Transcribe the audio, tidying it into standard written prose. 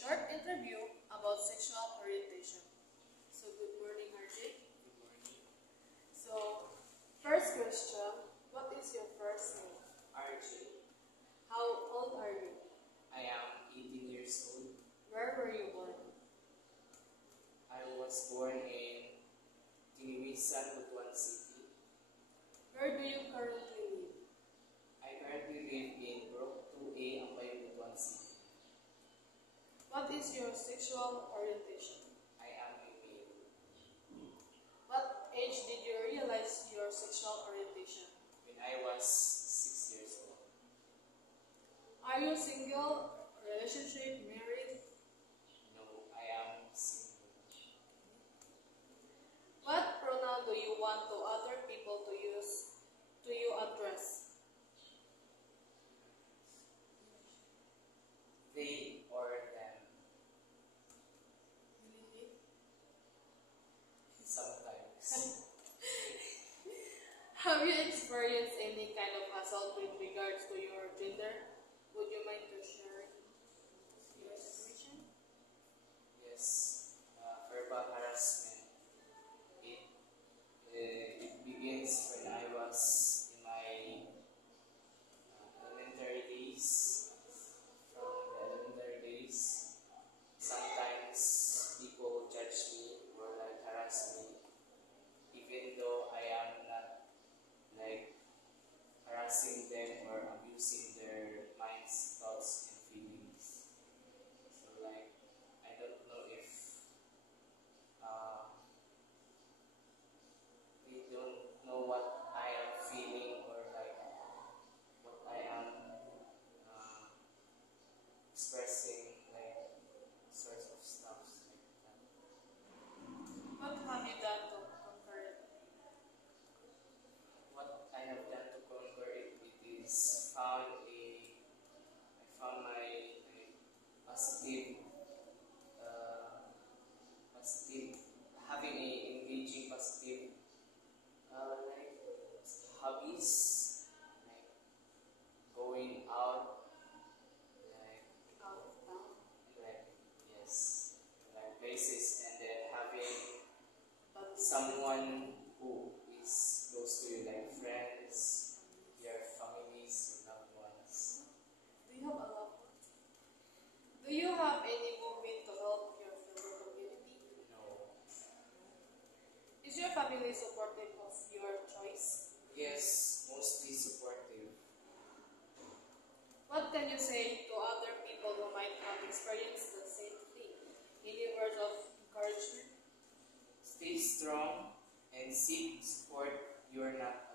short interview about sexual orientation. So, good morning, RJ. Good morning. So, first question, what is your first name? RJ. How old are you? I am 18 years old. Where were you born? I was born in Tiniwisan, Butuan City. Where do you currently live? I currently live in Brook 2A, Ampayo, Butuan City. What is your sexual orientation? I am a male. What age did you realize your sexual orientation? When I was 6 years old. Are you single, relationship, married? No, I am single. What pronoun do you want to other people to use to you address? They or them. Sometimes. Have you experienced any kind of assault with regards to your gender? Would you mind to share your situation? Yes. Verbal harassment. It begins when I was in my elementary days. From the elementary days, sometimes people judge me or like harass me, even though I am not like harassing them or abusing their minds, thoughts, and feelings. So like I don't know if uh, they don't know what I am feeling or like what I am expressing, like sorts of stuff like that. What have you done to conquer it? What I have done to conquer it, it is I found my positive, positive, having a engaging positive like hobbies, like going out, like Out of town? like yes, like places, and then having But someone who is close to you, like friends, your families, your loved ones. do you have a loved one? Do you have any movement to help your fellow community? No. Is your family supportive of your choice? Yes, mostly supportive. What can you say to other people who might have experienced the same thing? Any words of encouragement? Stay strong and seek support. You are not